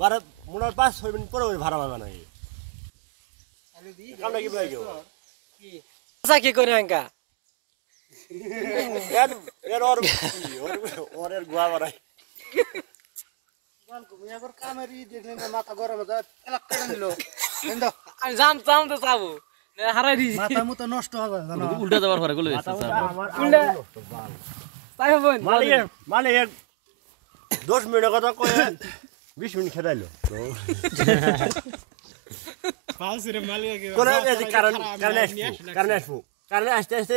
বারে মোনার 5-6 মিনিট পরে ভাড়া পাবে না কামটা কি ভাই কেউ আচ্ছা কি করে আঙ্কা এর ওর গুয়া বাড়াই ঘুমিয়ে আবার কামেরি দেখলেন মাথা গরম যায় এলাক করে নিল এন্দ আমি জানতাম তো যাবো হারাই দিছি মাথা মুতো নষ্ট হবে জানো উল্টা যাবার পরে গুলো উল্টা তাই হবে মালিক 10 মিনিটের কথা কয়ে 20 মিনিট খেলাইলো ফালসিরে মালিক কোন এই কারণ আসতে আসতে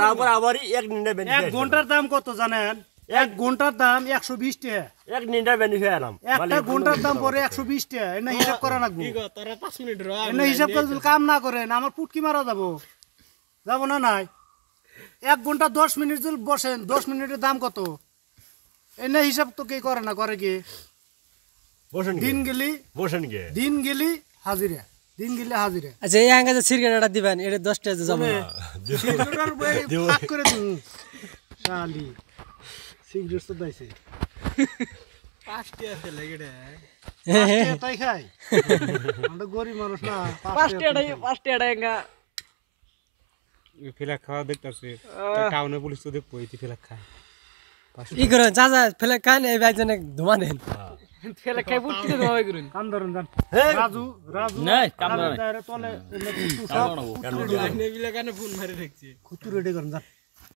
তারপর আবার 1 মিনিটে বেনিফিট 1 ঘন্টার দাম কত জানেন 1 ঘন্টার দাম 120 টাকা 1 মিনিটে বেনিফিট এলাম একটা ঘন্টার দাম পরে 120 টাকা এনে হিসাব করা লাগবে কি গো তোরা 5 মিনিট র এনে হিসাব করে যদি কাম না করেন আমার পুটকি মারা যাব না নাই 1 ঘন্টা 10 মিনিট যদি বসেন 10 মিনিটের দাম কত এনে হিসাব তো কি করে না করে কি দিন গেলি হাজিরা আচ্ছা এই আঙ্কা যে সিগারেটটা দিবেন এটা 10 টাকা জমা সিগারেটের ভাগ করে দিন শালি সিগারেট তো দাইছে 5 টাকা আছে লাগেড়ে তাই খাই আমরা গরিব মানুষ না 5 টাকা আঙ্কা ফেলা খাওয়া দেখতাছে টাউনে পুলিশ তো দেখবো এই ফেলা খায় ই করেন চাচা ফেলে খান এই বাইজনে ধুমা দেন ফেলে খাই বুঝতে ধুমা করেন কাম ধরেন জান রাজু নাই কাম না তলে নেবিলা কানে ফোন মারি রাখছে খুতুর রেডি করেন জান